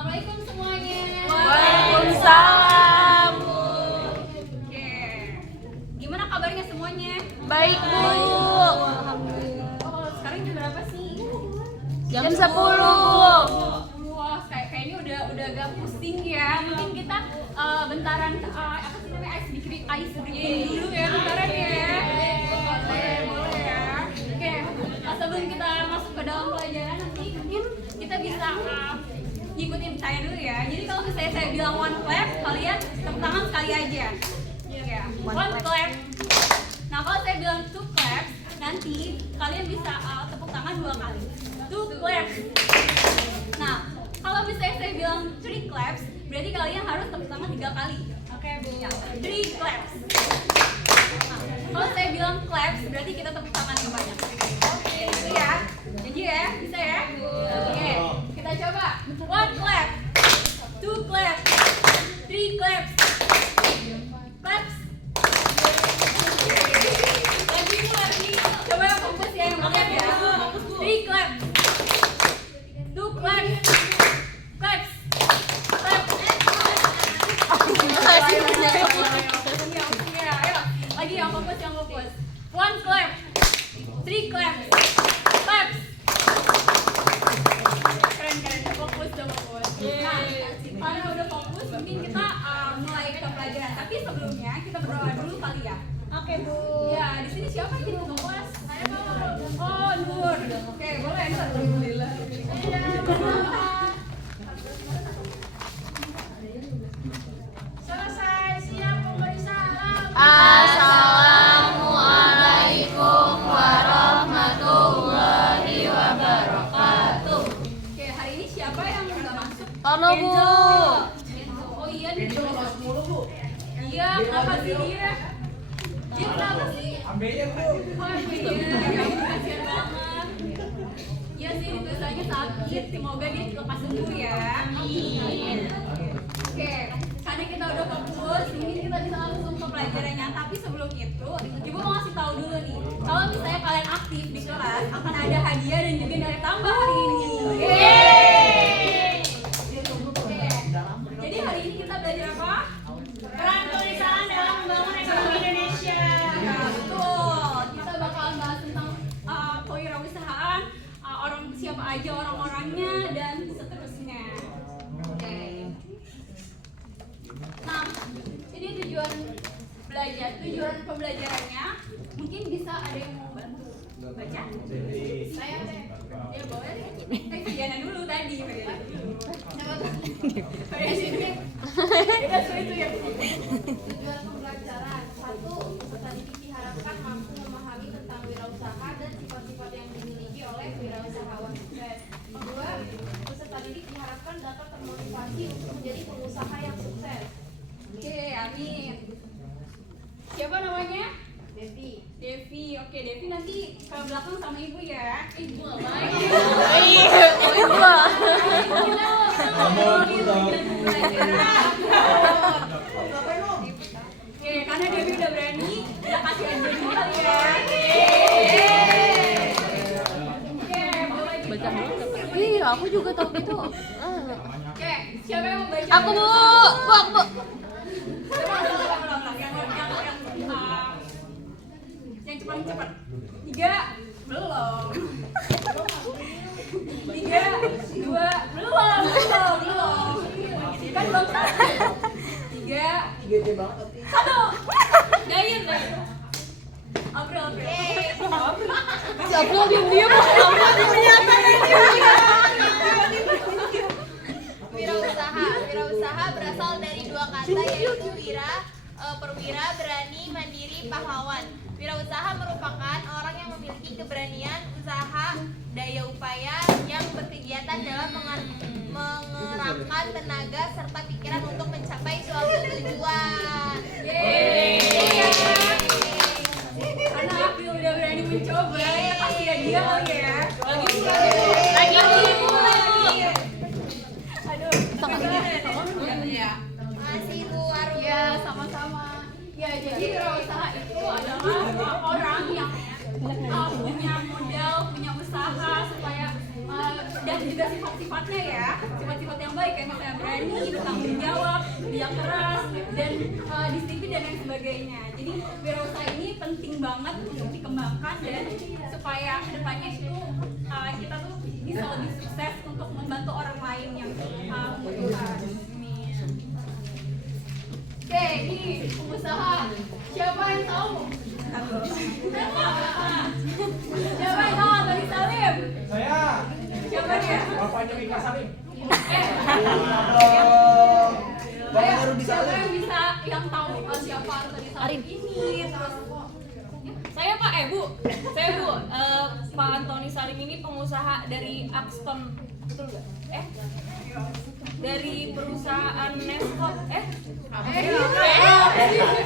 Assalamualaikum semuanya. Waalaikumsalam. Oke. Gimana kabarnya semuanya? Baik, Bu. Oh, sekarang jam berapa sih? Jam 10. Wah, kayaknya udah agak pusing ya. Mungkin kita bentaran apa sih namanya ice breaking dulu ya, bentaran ya. Boleh ya. Oke. Sebelum kita masuk ke dalam pelajaran nanti mungkin kita bisa ikutin saya dulu ya. Jadi kalau misalnya saya bilang one clap, kalian tepuk tangan sekali aja. Ya, one clap. Nah, kalau saya bilang two claps, nanti kalian bisa tepuk tangan 2 kali. Two claps. Nah, kalau misalnya saya bilang three claps, berarti kalian harus tepuk tangan 3 kali. Oke, Bu. Ya, three claps. Nah, kalau saya bilang claps, berarti kita tepuk tangan yang banyak. Oke, gitu ya. Janji ya, bisa ya? Oke, kita coba. One clap, two claps, three claps, claps. Lagi. Coba yang fokus ya, yang banyak ya. Three claps, two claps, claps, claps. Ayo, lagi yang fokus. One clap, three claps, claps. Keren, fokus. Nah, karena udah fokus, mungkin kita mulai ke pelajaran. Tapi sebelumnya kita berdoa dulu kali ya. Oke, Bu. Ya, di sini siapa yang jadi ketua kelas? Saya, Bu. Oh, Nur. Oke, boleh. Alhamdulillah. Selesai, siap memberi salam. Assalamualaikum warahmatullahi wabarakatuh. Oke, hari ini siapa yang nggak masuk? Tono, Bu. Oh iya, nih. Iya, kenapa sih dia? Dia kenapa sih? Ambilnya, Bu. Oh iya, kasihan banget. Iya sih, ditulisannya sakit. Semoga dia lepas sembuh ya. Amin. Oke, karena kita udah fokus, mungkin kita bisa langsung ke pelajarannya. Tapi sebelum itu, Ibu mau ngasih tahu dulu nih. Kalau misalnya kalian aktif di kelas, akan ada hadiah dan juga nilai tambah hari ini. Jadi hari ini kita belajar apa? Peran perusahaan dalam membangun ekonomi Indonesia. Ya, betul. Kita bakalan bahas tentang kewirausahaan, siapa aja orang-orangnya dan seterusnya. Oke. Nah, jadi tujuan pembelajarannya mungkin bisa ada yang mau bantu baca? Saya deh. Ya boleh deh. Diana dulu tadi. Tujuan pembelajaran 1. Peserta didik diharapkan mampu memahami tentang wirausaha dan sifat-sifat yang dimiliki oleh wirausahawan sukses. 2. Peserta didik diharapkan dapat termotivasi untuk menjadi pengusaha yang sukses. Oke, amin. Siapa namanya? Devi. Oke, Devi nanti ke belakang sama ibu ya. Ibu baik. Oke, karena Devi udah berani, kita kasih aja dulu kali ya. Oke, boleh baca dulu. Iya, aku juga tahu gitu. Oke, siapa yang mau baca? Aku, Bu. Bu. Yang cepat. 3, belum. 3, 2, belum. Kan belum selesai. 3, 1. Dayan. April. April diam-diam. Wirausaha berasal dari 2 kata yaitu perwira, berani, mandiri, pahlawan. Wirausaha merupakan orang yang memiliki keberanian, usaha, daya upaya yang berkegiatan dalam mengerahkan tenaga serta pikiran untuk mencapai suatu tujuan. Karena April udah berani mencoba, kita kasih dia kali ya. Lagi. Aduh, Masih luar. ya sama-sama. Ya, jadi wirausaha itu adalah orang yang punya modal, punya usaha supaya dan juga sifat sifat-sifatnya ya, sifat-sifat yang baik kayak misalnya berani, bertanggung jawab, kerja keras, dan disiplin dan lain sebagainya. Jadi wirausaha ini penting banget untuk dikembangkan dan supaya kedepannya itu kita tuh bisa lebih sukses untuk membantu orang lain yang membutuhkan. Oke, ini pengusaha. Siapa yang tahu? Siapa yang tahu Tony Salim? Saya. Siapa dia? Bapaknya Mika Salim. Siapa yang bisa yang tahu siapa Tony Salim ini? Terus Saya Pak, Bu. Saya Bu. Pak Antoni Salim ini pengusaha dari Axton, betul nggak? Dari perusahaan Nescot.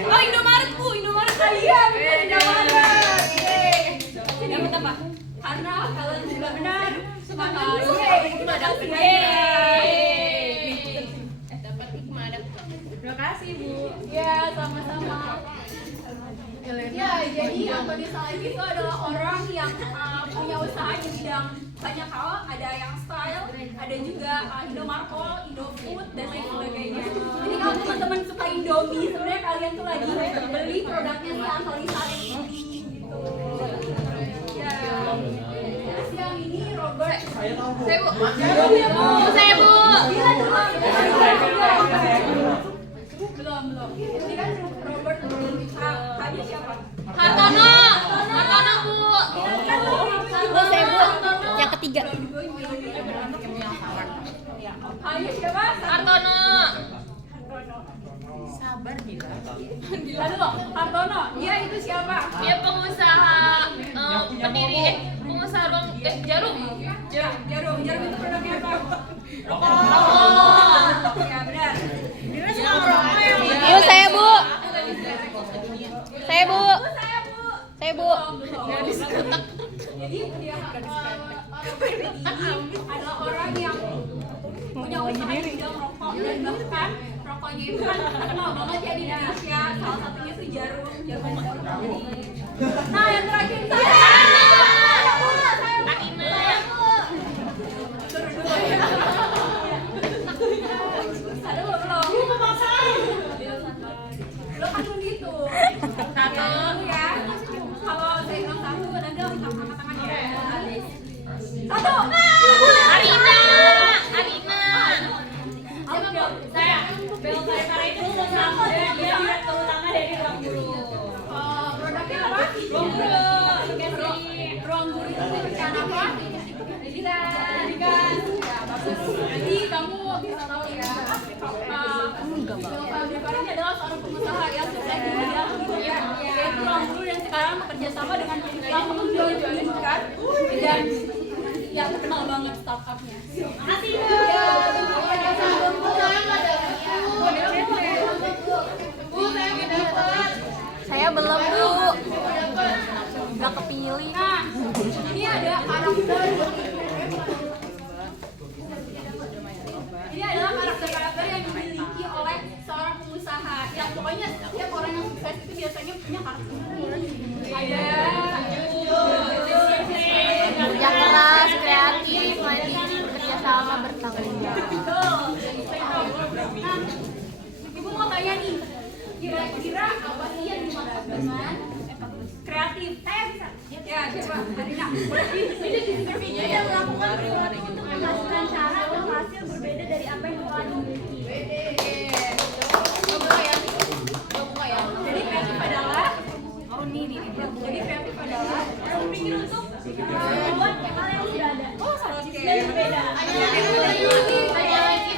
Oh, Indomaret Bu, Indomaret. iya benar Indomaret. Dapat apa? Karena kalian juga benar. Maka Dapat hikmah, dapat. Terima kasih Bu. ya sama-sama. Ya, jadi Antoni Salim itu adalah orang yang punya usaha di bidang banyak hal. Ada yang style, ada juga Indomarko, Indofood, dan lain sebagainya. Jadi kalau teman-teman suka Indomie, sebenarnya kalian tuh lagi beli produknya si Antoni Salim ini. Gitu. Ya. Terus yang ini Robert. Saya tahu Bu. Saya Bu. Saya Bu. Belum. Ini kan Robert. Hanya siapa? Hartono. Hartono Bu. Oh, saya Bu. Yang ketiga. Hanya siapa? Hartono. Sabar gila. Lalu loh, Hartono. Dia itu siapa? Dia pengusaha pendiri pengusaha jarum. Jarum itu produknya apa? Rokok. Ya benar. Ibu saya Bu. Saya Bu. Saya Bu. Jadi dia adalah orang yang punya usaha di bidang rokok dan bahkan rokoknya itu kan terkenal banget ya di Indonesia. Salah satunya itu jarum ini. Nah yang terakhir saya. Ada belum? Lo kan begitu. Satu ya. Kalau saya bilang satu, nanti langsung angkat tangan ya. Satu. Arina. Saya Bel Para itu sama dia terutama dari ruang guru. Produknya apa? Ruang guru. Ruang guru itu pekerjaan apa? Bidan. Ya bagus. Jadi kamu bisa tahu ya. Bel Para ini adalah seorang pengusaha yang sukses di bidang yaitu ruang guru dan sekarang bekerja sama dengan yang pendidikan dan yang terkenal banget startupnya. Makasih Bu. Saya belum Bu. Udah kepilih. Nah, ini ada karakter. Ini adalah karakter yang dimiliki oleh seorang pengusaha. Ya pokoknya setiap orang yang sukses itu biasanya punya karakter. Ada Kerja keras, kreatif, mandiri, bekerja sama, bertanggung jawab. betul. Nah, Ibu mau tanya nih, kira-kira apa sih yang dimaksud dengan kreatif? Bisa. Ya, coba Arina. Dia yang melakukan sesuatu untuk menghasilkan cara atau hasil berbeda dari apa yang telah dimiliki. Jadi kreatif adalah berpikir untuk Membuat hal yang sudah ada. oke. Dan berbeda.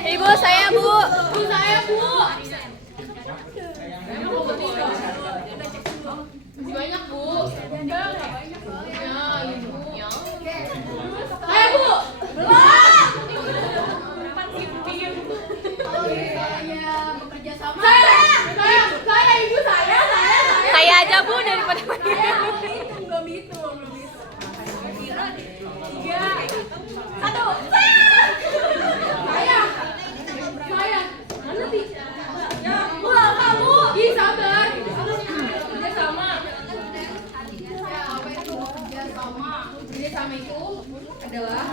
Ibu saya Bu. Masih banyak Bu. Kalau misalnya bekerja sama, saya ibu saya. Saya aja Bu daripada Belum itu. Kira tiga, satu. Saya. Mana sih? Ya, pulang kamu. Sabar. Kerja sama. Ya, apa itu kerja sama? Kerja sama itu adalah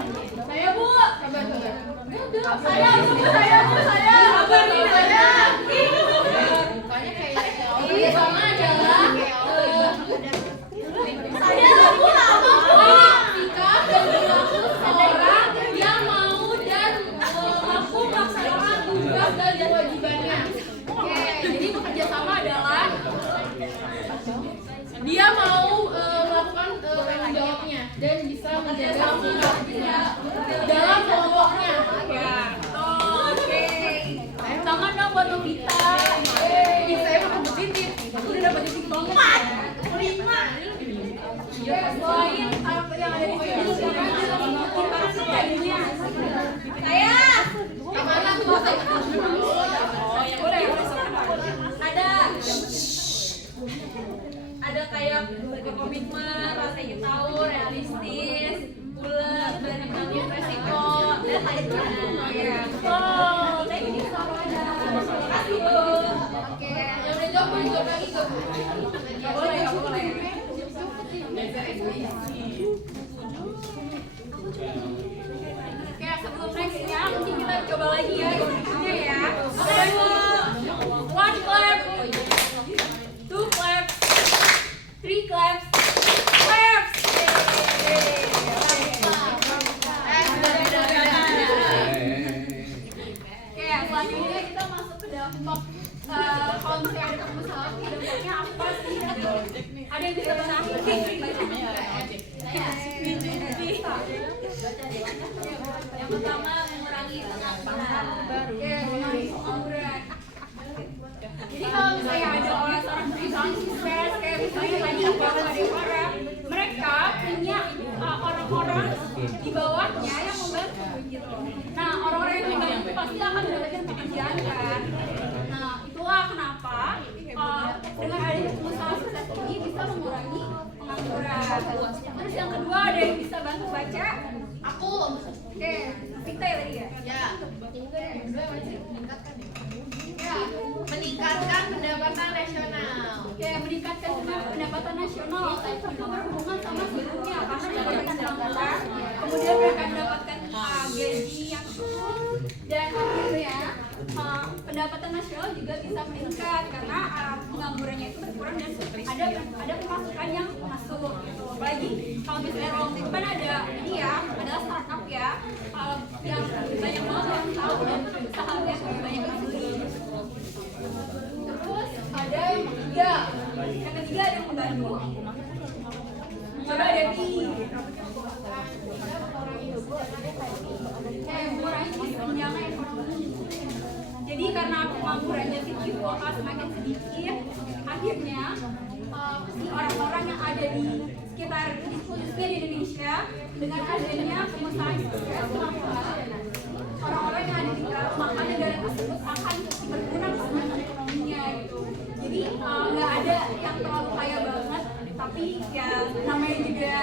saya Bu. Sabar. Saya. Sabar nih saya. Pokoknya kayak Sama adalah saya aku lama sikap dan perilaku seseorang yang mau dan mampu melaksanakan tugas dan kewajibannya. Oke, jadi bekerja sama adalah dia mau melakukan tanggung jawabnya dan bisa menjaga dalam kelompoknya. Ya, oke. Tangan dong buat Novita. Saya makan positif. Aku udah dapat titik banget. 5. Ya, selain apa yang ada di sini, siapa aja yang lainnya? Saya. Kemana tuh? Oh, ya boleh. Ada kayak komitmen, rasanya tahu, realistis, bulat, berani mengambil resiko, dan lainnya. Ya, betul. Thank you semuanya. Terima kasih Bu. Oke, yang udah jawab lagi tuh. Nggak boleh. Oke, sebelum next ya, mungkin kita coba lagi ya introduksinya ya. Oke, Bu. 1 clap, 2 clap, 3 claps, claps. Oke, selanjutnya kita masuk ke dampak. Kalau misalnya ada pengusaha, dampaknya apa sih? Ada yang bisa bantu? Yang pertama, mengurangi pengangguran. Oke, mengurangi pengangguran. Jadi kalau misalnya ada seorang perusahaan sukses, kayak misalnya tadi orang, mereka punya orang-orang di bawahnya yang membantu gitu. Nah, orang-orang yang membantu pasti akan mendapatkan pekerjaan kan. Nah, itulah kenapa dengan adanya pengusaha sukses ini bisa mengurangi pengangguran. Terus yang kedua, ada yang bisa bantu baca? aku. Oke, Vita ya tadi ya? Ya. Ya. Meningkatkan pendapatan nasional. Ya, meningkatkan pendapatan nasional itu berhubungan sama sebelumnya karena pendapatan pengangguran, kemudian mereka mendapatkan gaji yang cukup dan akhirnya pendapatan nasional juga bisa meningkat karena penganggurannya itu berkurang dan ada pemasukan yang masuk. Apalagi kalau misalnya waktu itu kan ada ini ya, adalah startup ya, yang banyak banget yang tahu dan usaha yang banyak yang beli. Terus ada yang ketiga ada yang membantu. Coba Devi. Kayak mengurangi kesenjangan ekonomi. Jadi karena penganggurannya tinggi, kuota semakin sedikit, akhirnya orang-orang yang ada di sekitar khususnya di Indonesia dengan adanya pengusaha sukses, orang-orang yang ada di maka negara tersebut akan berkurang kesenjangan ekonominya gitu. Jadi nggak ada yang terlalu kaya banget, tapi ya namanya juga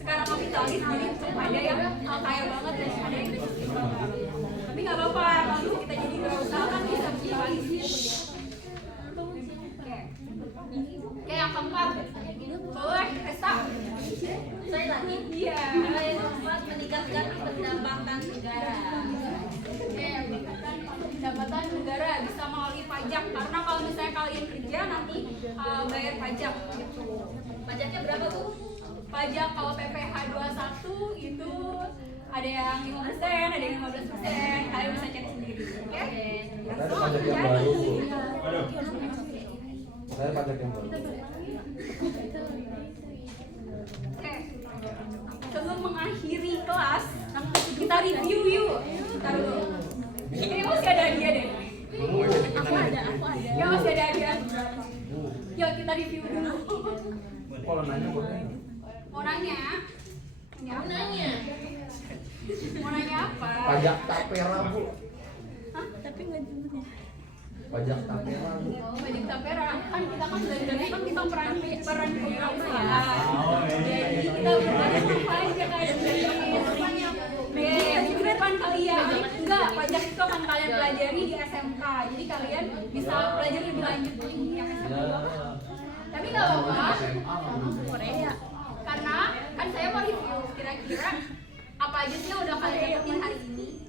sekarang kapitalis, jadi ada yang kaya banget dan ada yang miskin banget. Tapi nggak apa-apa, kalau kita jadi wirausaha kan bisa berkoalisi. Oke, yang keempat, boleh Resta? Saya lagi. Iya. Yang keempat, meningkatkan pendapatan negara. Oke, meningkatkan pendapatan negara bisa melalui pajak karena kalau misalnya kalian kerja nanti bayar pajak gitu. Pajaknya berapa, Bu? Pajak kalau PPh 21 itu ada yang 5%, ada yang 15%. Kalian bisa cek sendiri. Oke? Ada pajak yang baru. Saya pajak yang baru. Oke. Sebelum mengakhiri kelas, kita review yuk. Ntar dulu. Ini masih ada hadiah deh. Aku ada. Ya masih ada hadiah. Yuk kita review dulu. Kalau nanya boleh. Mau nanya? Mau nanya. Mau nanya apa? Pajak tapera, Bu. Hah? Tapi nggak jujur. Pajak tapera, Bu. Pajak tapera kan kita kan belajarnya kan kita peran wirausaha. Jadi kita belajar pajak kayak itu depan kalian. Enggak, pajak itu akan kalian pelajari di SMK. Jadi kalian bisa belajar lebih lanjut di SMK. Tapi nggak apa-apa. Korea. Karena kan saya mau review kira-kira apa aja sih yang udah kalian dapetin hari ini.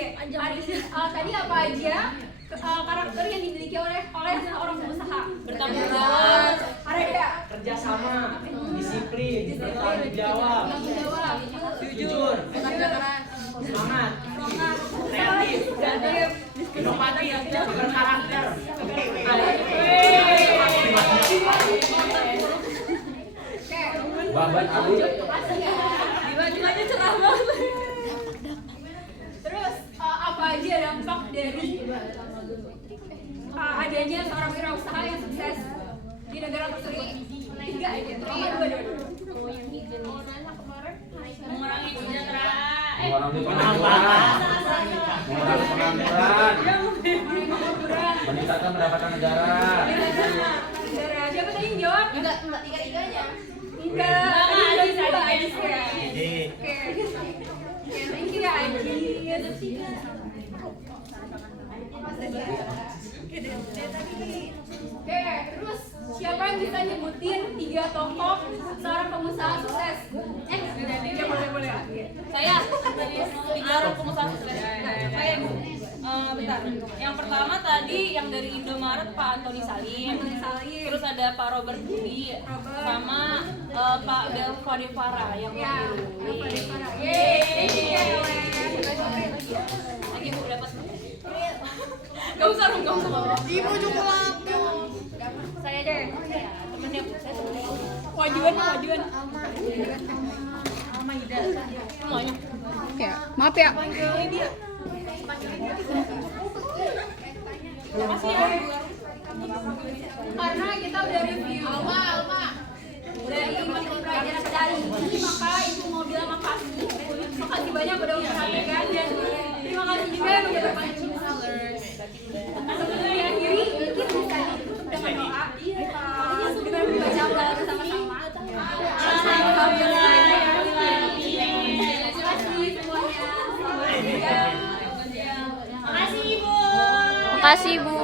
Tadi apa aja karakter yang dimiliki oleh seorang pengusaha? Bertanggung jawab, Areda. Kerjasama, disiplin, bertanggung jawab, jujur, semangat, kreatif, inovatif, berkarakter. Babat Ali. Tiba-tibanya cerah banget. Terus apa aja dampak dari adanya seorang wirausaha yang sukses di negara Mesir? 3 aja. Dua. mengurangi kesejahteraan, Mengurangi pengangguran. Mengurangi pengangguran. Meningkatkan pendapatan negara. Siapa tadi yang jawab? Enggak tiga-tiganya. Enggak. Adis ya. Oke, thank you ya Adis. Oke, terus siapa yang bisa nyebutin 3 tokoh seorang pengusaha sukses? Ya boleh. Saya 3 orang pengusaha sukses. Saya Bu. Bentar. Yang pertama tadi yang dari Indomaret Pak Antoni Salim. Terus ada Pak Robert Budi sama Pak Delva Devara yang Ya, biru. apa deh para? Yeay, Lagi Bu dapat. Gak usah dong, gak usah. Ibu cukup waktu. Saya deh. Temennya Bu, saya temennya. Wajuan. Semuanya. Ya, maaf ya. Makasih ya. Karena kita udah review dari materi pelajaran dari ini, maka ibu mau bilang makasih. Makasih banyak udah memperhatikan dan terima kasih juga yang udah berpartisipasi. Sebelum diakhiri, mungkin bisa ditutup dengan doa dengan membaca doa bersama-sama. Alhamdulillah. Terima kasih semuanya. Makasih Ibu. Makasih Bu.